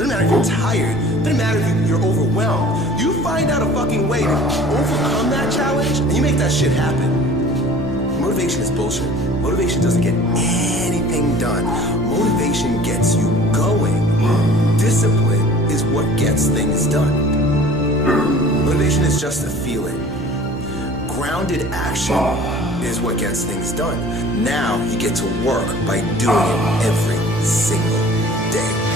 Doesn't matter if you're tired. Doesn't matter if you're overwhelmed. You find out a fucking way to overcome that challenge, and you make that shit happen. Motivation is bullshit. Motivation doesn't get anything done. Motivation gets you going. Discipline is what gets things done. Motivation is just a feeling. Grounded action is what gets things done. Now you get to work by doing it every single day.